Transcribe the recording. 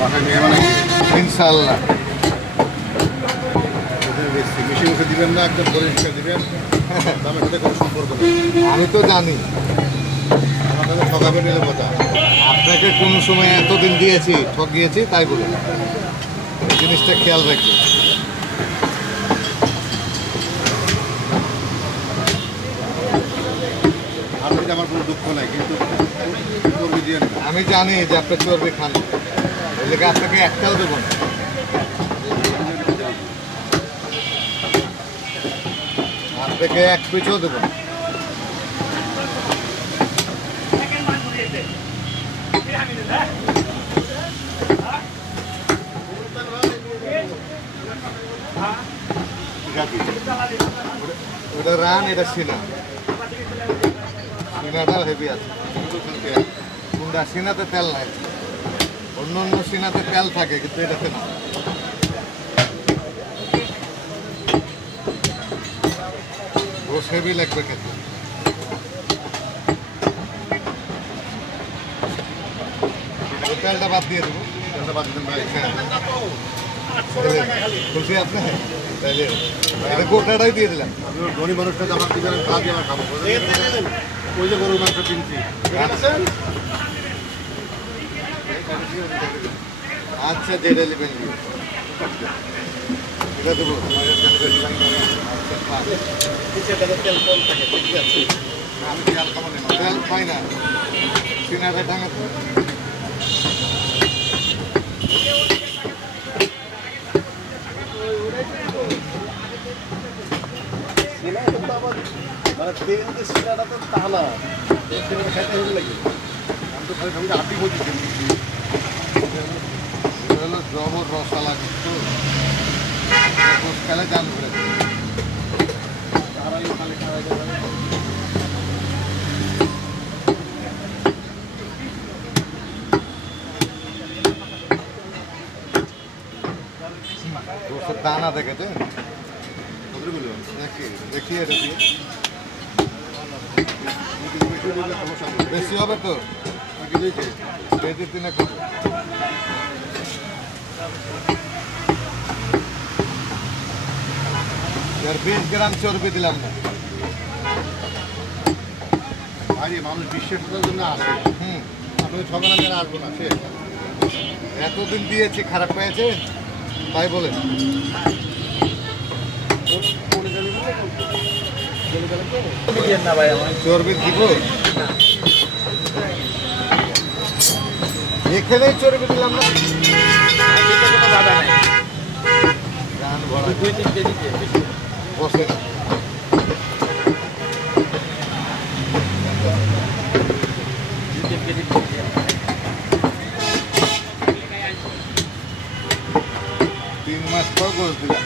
বাসায় মেহমান আছে ইনশাল্লাহ। মিশে মুখে দিবেন না, একদম পরিষ্কার দিবেন, দামের সাথে কোনো সম্পর্ক নেই। আমি তো জানি আমার কাছে ঠকাবে নিলে কথা। আপনাকে কোনো সময় এতদিন দিয়েছি, ঠকিয়েছি, তাই বলুন। এই জিনিসটা খেয়াল রাখবেন। আপনাকে আমার কোনো দুঃখ নাই, কিন্তু চর্বি দিয়ে না। আমি জানি যে আপনি চর্বি খান, ওই লেগে আপনাকে একটাও দেবো না। আপনাকে এক পিছও দেবো না। ওটা রান, এটা সিনা। সিনাটাও হেভি আছে। কোনটা সিনাতে তেল নাই, অন্য অন্য সিনাতে তেল থাকে, কিন্তু এটাতে না। রোজ হেভি লাগবে খেতে। ওই তেলটা বাদ দিয়ে দেবো। তেলটা বাদ দিতেন ভাই। খুশি আপনি? তাইলে এটা গোটাটাই দিয়ে দিলাম। আমি ওই ধনী মানুষটা আমার দিবেন, খাওয়া দিয়ে আমার খাবো। ওই যে গরুর মাংস কিনছি, আচ্ছা, যেটা নেবেন এটা দেবো। আমি তেল খাবো না। তেল পাই না, সিনাটা টাঙাতে। সিনা কিন্তু আবার মানে তেল যে সিনাটা তো তা না, সিনাটা খাইতে হেভি লাগে। আমি তো খালি খালি আটি বলছি। এটা হলো জবর রসালা কিন্তু খেলে জান করে দেবে। রসের দানা দেখেছেন? কতগুলো? দেখি এটা দিয়ে বেশি দিলে সমস্যা নেই। বেশি হবে তো, বাকি দিয়েছে। বেশি দিনে খাবো। আর 20 গ্রাম চর্বি দিলাম না। ভাই মানুষ বিশ্বাসের জন্য আসে। হুম, আপনি ঠকানো যারা আসবো না সে। এতদিন দিয়েছি, খারাপ পেয়েছে তাই বলেন। না ভাই আমার চর্বি দিব, এখানেই চর্বি দিলাম না। আজকে কোনো বাধা নাই। গান ভরা 2-3 কেজি বেশি বসে। 2-3 কেজি 3 মাস পর গোস দিলাম।